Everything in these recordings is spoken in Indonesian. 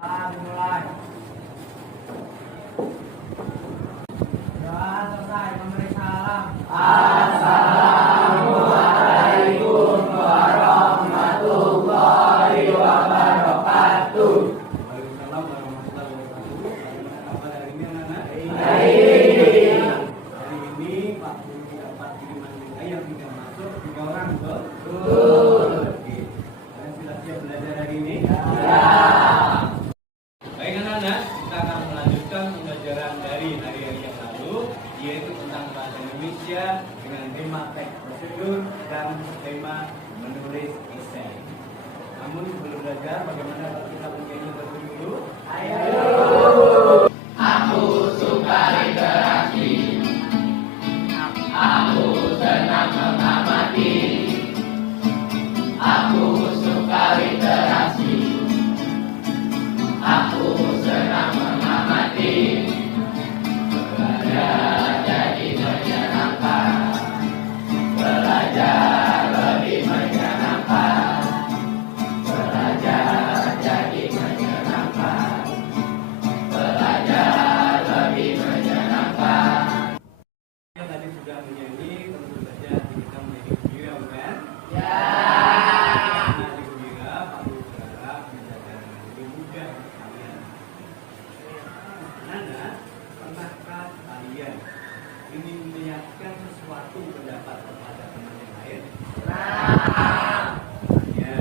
Dimulai. Sudah selesai memberi salam. Assalamualaikum warahmatullahi wabarakatuh. Waalaikumsalam warahmatullahi wabarakatuh. Kabar hari ini anak-anak? Baik. Hari ini Pak Guru dapat kiriman nilai yang tidak masuk 3 orang, betul? Betul. Oke. Kalian sudah siap belajar hari ini? Ya. Baik anak-anak, kita akan melanjutkan pembelajaran dari hari-hari yang lalu, yaitu tentang bahasa Indonesia dengan tema teks prosedur dan tema menulis esai. Namun sebelum belajar, bagaimana kalau kita menyanyi terlebih dulu? Ayo. Aku suka literasi, aku senang mengamati. Aku suka literasi, aku senang mengamati. Belajar jadi menyenangkan, belajar lebih menyenangkan, belajar jadi menyenangkan, belajar lebih menyenangkan. Yang tadi sudah menyanyi, tentu saja kita menjadi gembira, bukan? Ya. Karena di gembira, Pak Guru berharap pembelajaran lebih mudah untuk kalian. Nana, pernahkah kalian ingin menyiapkan sesuatu pendapat kepada teman yang lain? Ya,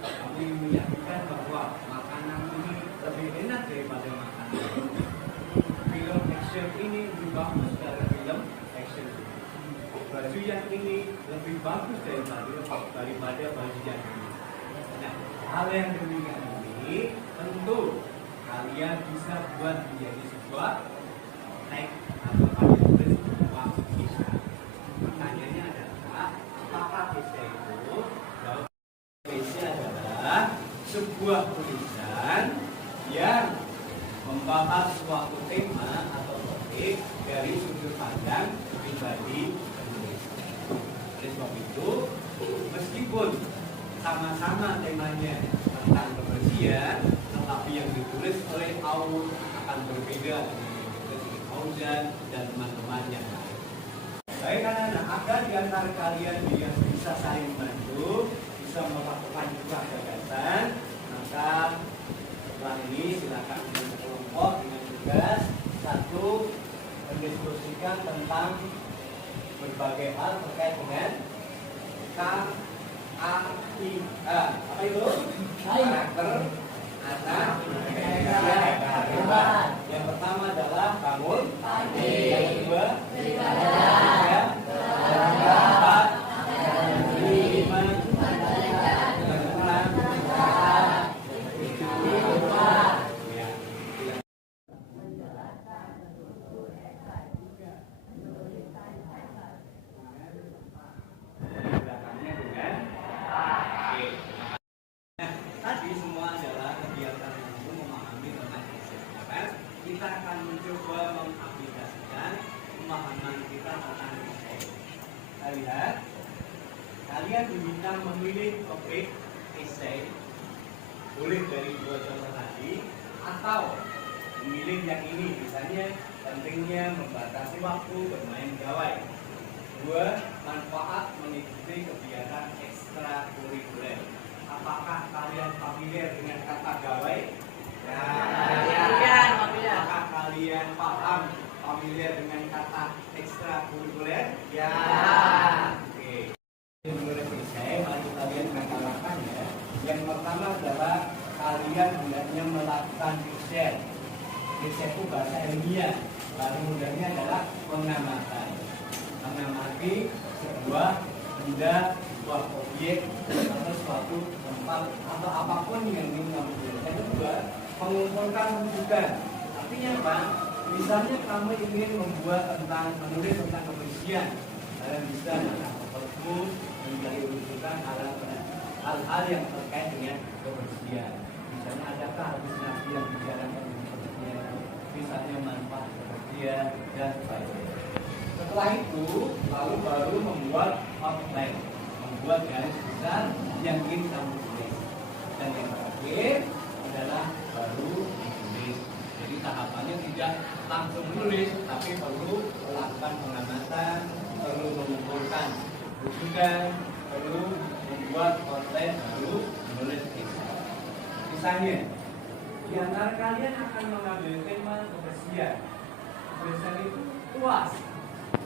kamu ingin meyakinkan bahwa makanan ini lebih enak daripada makanan lain. Film action ini lebih bagus dari film action. Baju yang ini lebih bagus daripada baju yang ini. Nah, hal yang demikian ini tentu kalian bisa buat menjadi sebuah teks atau karya tulis sebuah kisah. Pertanyaannya adalah, apakah kisah itu? Jawab, kisah adalah sebuah tulisan yang membahas suatu tema atau topik dari sudut pandang pribadi penulis. Oleh sebab itu, meskipun sama-sama temanya tentang kebersihan, tetapi yang ditulis oleh Paul akan berbeda dengan yang ditulis oleh Fauzan dan teman-teman yang lain. Baik anak-anak, agar di antara kalian yang bisa saling membantu, bisa melakukan juga gagasan, maka setelah ini silakan membentuk kelompok dengan tugas satu, mendiskusikan tentang berbagai hal terkait dengan KAIA. Apa itu? Karakter anak hebat. Yang pertama adalah bangun pagi. Yang kedua beribadah. Yang keempat lima. Yang keenam ya. Belakangnya dengan oke. Nah, tadi semua adalah kegiatan untuk memahami tentang esai. Kan? Kita akan mencoba mengaplikasikan pemahaman kita tentang esai. Kita lihat, kalian diminta memilih topik esai, boleh dari 2 contoh tadi, atau memilih yang ini, misalnya pentingnya membatasi waktu bermain gawai. 2, manfaat mengikuti kegiatan ekstrakurikuler. Apakah kalian familiar dengan kata gawai? Ya. Apakah kalian paham familiar dengan kata ekstrakurikuler? Ya. Oke. Menulis esai, mari kita lihat kata-kata ya. Yang pertama adalah kalian hendaknya melakukan riset. Riset itu bahasa ilmiah. Bahasa mudahnya adalah pengamatan. Mengamati sebuah benda, sebuah objek, atau suatu tempat, atau apapun yang ingin kamu lihat. Yang kedua, mengumpulkan rujukan. Artinya apa? Misalnya kamu ingin menulis tentang kebersihan, kalian bisa dengan perpus mencari rujukan hal-hal yang terkait dengan kebersihan. Misalnya adakah halusinasi yang dijalankan dengan kebersihan, misalnya manfaat kebersihan dan sebagainya. Setelah itu, lalu baru membuat outline, membuat garis besar yang ingin kamu tulis. Dan yang terakhir adalah baru perlu melakukan pengamatan, perlu mengumpulkan rujukan, perlu membuat konten, perlu menulis kisah. Misalnya, di antara kalian akan mengambil tema kebersihan. Kebersihan itu luas,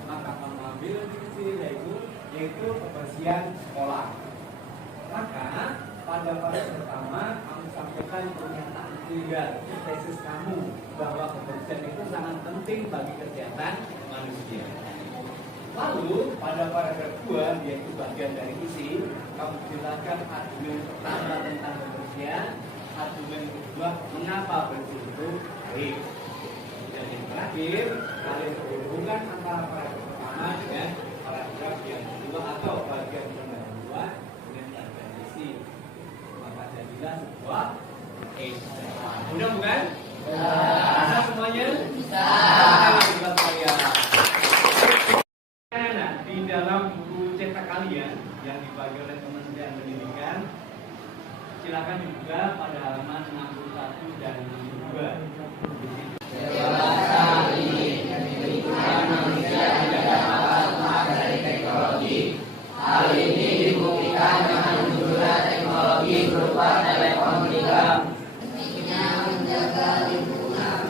maka mengambil lebih kecil yaitu kebersihan sekolah. Maka pada fase pertama kamu sampaikan pernyataan tunggal tesis kamu bahwa kebersihan itu sangat penting bagi kesehatan manusia. Lalu pada paragraf 2 yaitu bagian dari isi, kamu jelaskan argumen pertama tentang kebersihan, argumen kedua mengapa bersih itu baik. Dan yang terakhir, kalian berhubungan antara paragraf pertama dengan paragraf yang kedua atau bagian kedua dengan bagian isi. Maka jadilah sebuah esai. Mudah bukan? Bisa semuanya? Bisa. Nah, di dalam buku cetak kalian yang dibagi oleh Kementerian Pendidikan, silakan dibuka pada halaman 61 dan 62. Dewasa ini lingkungan manusia tidak dapat lepas dari teknologi. Hal ini dibuktikan dengan munculnya teknologi berupa telepon genggam. Pentingnya menjaga lingkungan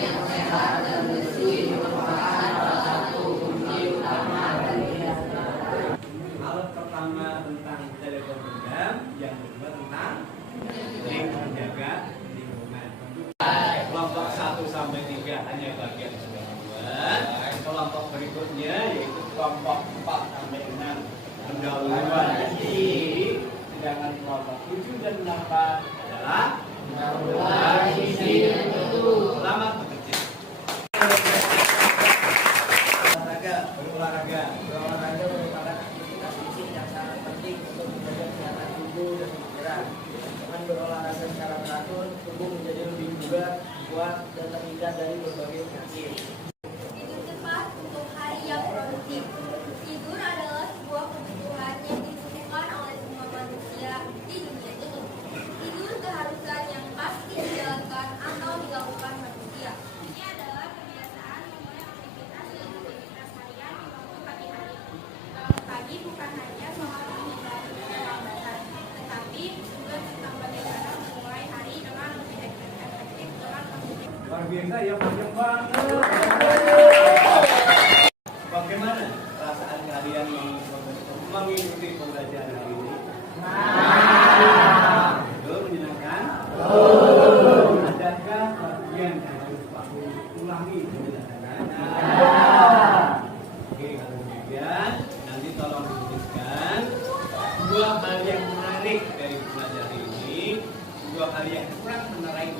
yang sehat dan bersih merupakan salah satu kunci utama dari Alat pertama tentang telepon genggam, yang kedua tentang menjaga lingkungan. Kelompok 1 sampai 3 hanya bagian pendahuluan. Kelompok berikutnya yaitu kelompok 4 sampai 6 pendahuluan isi. Sedangkan kelompok 7 dan 8 adalah pendahuluan isi. Selamat bekerja. Berolahraga merupakan aktivitas fisik yang sangat penting untuk menjaga kesehatan tubuh dan pikiran. Dengan berolahraga secara teratur, tubuh menjadi lebih bugar, kuat, dan terhindar dari berbagai penyakit. Tidur tepat untuk hari yang produktif. Tidur adalah sebuah kebutuhan yang dibutuhkan oleh semua manusia di dunia ini. Tidur keharusan yang pasti dijalankan atau dilakukan manusia. Ini adalah kebiasaan memulai aktivitas dan rutinitas harian di waktu pagi hari. Bangun pagi bukan hanya soal menghindari keterlambatan, tetapi juga tentang bagaimana memulai hari dengan lebih efektif dengan positif. luar biasa ya, panjang banget. Bagaimana perasaan kalian mengikuti pembelajaran hari ini? Betul, menyenangkan? Adakah bagian yang harus kamu ulangi penjelasannya? Oke, kalau demikian, nanti tolong dituliskan dua hal yang menarik dari pembelajaran ini, dua hal yang kurang menarik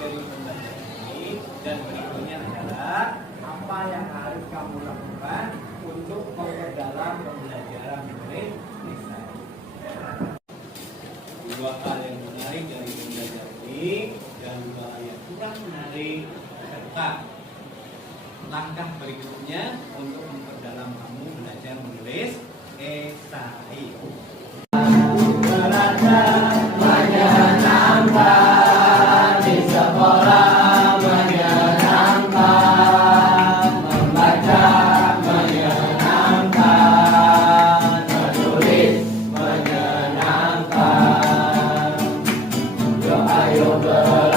dari pembelajaran ini, dan berikutnya adalah apa yang harus kamu lakukan untuk memperdalam pembelajaran menulis esai. Dua hal yang menarik dari pembelajaran ini dan dua hal yang kurang menarik, serta langkah berikutnya untuk memperdalam kamu belajar menulis esai. belajar menyenangkan di sekolah, menyenangkan membaca, menyenangkan menulis, menyenangkan. Yo ayo belajar.